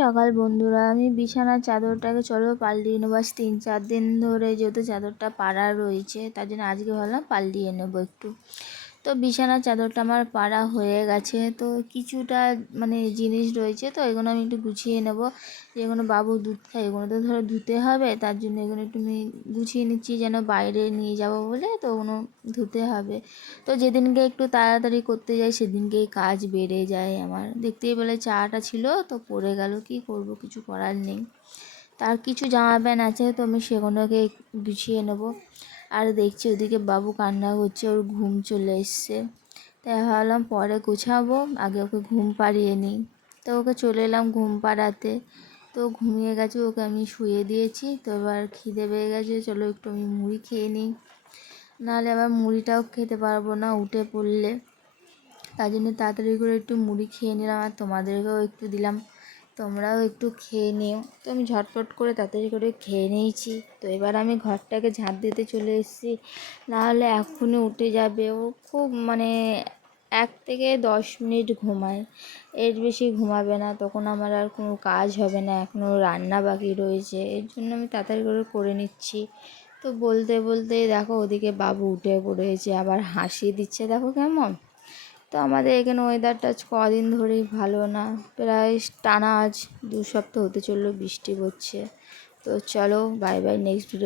সকাল বন্ধুরা, আমি বিছানার চাদরটাকে চলো পাল্টিয়ে নেবো। আজ 3-4 দিন ধরে যেহেতু চাদরটা পাড়া রয়েছে, তার জন্য আজকে ভাবলাম পাল্টিয়ে নেবো একটু। তো বিছানার চাদরটা আমার পাড়া হয়ে গেছে, তো কিছুটা জিনিস রয়েছে, তো এগুলো আমি একটু গুছিয়ে নেব। যেগুলো বাবু দুধ খায় এগুলো তো ধরো ধুতে হবে, তার জন্য এগুলো একটু আমি গুছিয়ে নিচ্ছি, যেন বাইরে নিয়ে যাব বলে, তো ওগুলো ধুতে হবে। তো যেদিনকে একটু তাড়াতাড়ি করতে যাই সেদিনকেই কাজ বেড়ে যায় আমার। দেখতেই পেলে চাটা ছিল তো পড়ে গেল, কি করব, কিছু করার নেই। তার কিছু জামা প্যান্ট আছে, তো আমি সেগুলোকে গুছিয়ে নেব। আর দেখছি ওদিকে বাবু কান্না করছে, ওর ঘুম চলে এসছে, তাই ভাবলাম পরে গোছাবো, আগে ওকে ঘুম পাড়িয়ে নিই। তো ওকে চলে এলাম ঘুম পাড়াতে, তো ঘুমিয়ে গেছে, ওকে আমি শুয়ে দিয়েছি। তো এবার খিদে পেয়ে গেছে, চলো একটু আমি মুড়ি খেয়ে নিই, নাহলে আবার মুড়িটাও খেতে পারবো না উঠে পড়লে। তার জন্য তাড়াতাড়ি করে একটু মুড়ি খেয়ে নিলাম, আর তোমাদেরকেও একটু দিলাম, তোমরাও একটু খেয়ে নিও। তো আমি ঝটপট করে তাড়াতাড়ি করে খেয়ে নিয়েছি। তো এবার আমি ঘরটাকে ঝাঁট দিতে চলে এসেছি, নাহলে এখনই উঠে যাবে। ও খুব 1 থেকে 10 মিনিট ঘুমায়, এর বেশি ঘুমাবে না, তখন আমার আর কোনো কাজ হবে না। এখনও রান্না বাকি রয়েছে, এর জন্য আমি তাড়াতাড়ি করে নিচ্ছি। তো বলতে বলতে দেখো ওদিকে বাবু উঠে পড়েছে, আবার হাসি দিচ্ছে, দেখো কেমন। তো আমাদের এখানে ওয়েদারটা আজ কদিন ধরেই ভালো না, প্রায় টানা আজ 2 সপ্তাহ হতে চললো বৃষ্টি পড়ছে। তো চলো বাই বাই, নেক্সট ভিডিও।